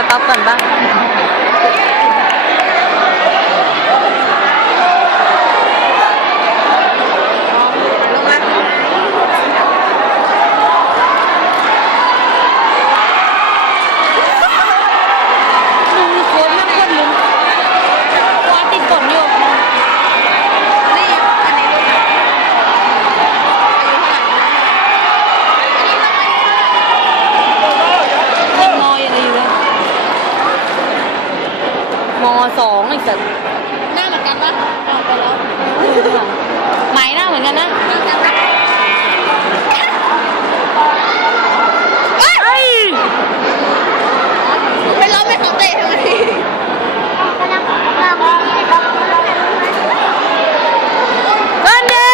来保本吧。 สองไอ้สัสหน้าเหมือนกันปะเอาไปแล้วไหมหน้าเหมือนกันนะเหมือนกันปะ เอ้ย ไปล้อมให้เขาเตะทำไม เดินดิ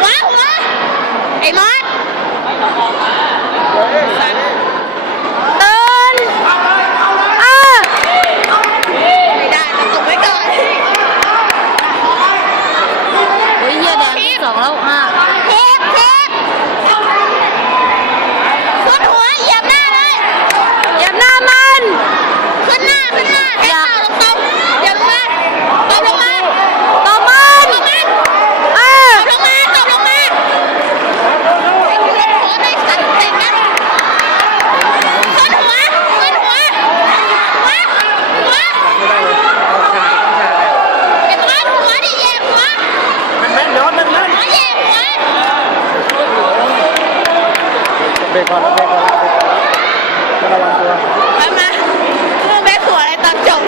หัวหัวไอ้มอส เดินอะ ไม่ได้แต่ตกไว้ก่อน เฮ้ยเหี้ยแดงที่สองแล้วอะ เทปเทปขึ้นหัวเหยียบหน้าเลย เหยียบหน้ามัน ขึ้นหน้าขึ้นหน้าเทปเต่าลงตรงเหยียบลงมาตบลงมา ต่อมัน ลงมา อะ ตบลงมาตบลงมาไอ้เพื่อนขอได้ขันเต็มนะขึ้นหัวขึ้นหัวหัวหัวไอ้มอสหัวดิเหยียบหัว มันแม่นย้อนมันแม่น หัวเหยียบหัว เบร ก่อนแล้วเบรกก่อนแล้วเบรกก่อนแล้วระวังตัวไปมามึงแบกหัวอะไรตอนจบ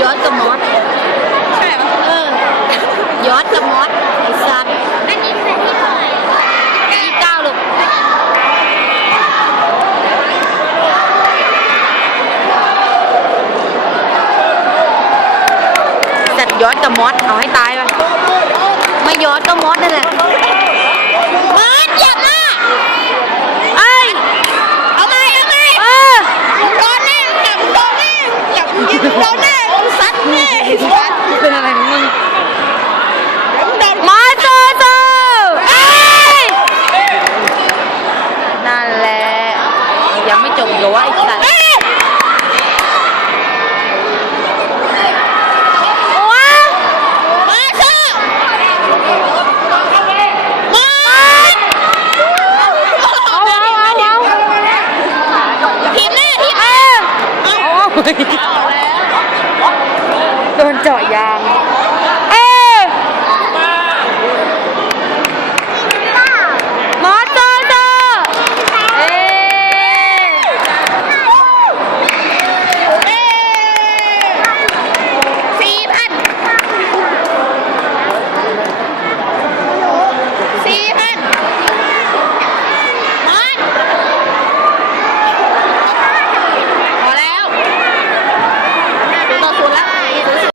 ย้อนกับมอสใช่ปะเออย้อนกับมอสไอ้สัตว์อันนี้แบกที่เท่าไหร่ที่เก้าลูกจัดย้อนกับมอสเอาให้ตายไปไม่ย้อนก็มอสนั่นแหละมอสเหยียบมา เอ้ย เอาไหมเอาไหม เออ โดนแน่จับโดนแน่จับยิงโดนแน่ซัดแน่ซัด เป็นอะไรของมึง โดน มาโซโซเอ้ยนั่นแหละ ยังไม่จบอีกเหรอวะไอ้สัตว์เอาเอาเอาเอาทีมแน่ทีมเออเอา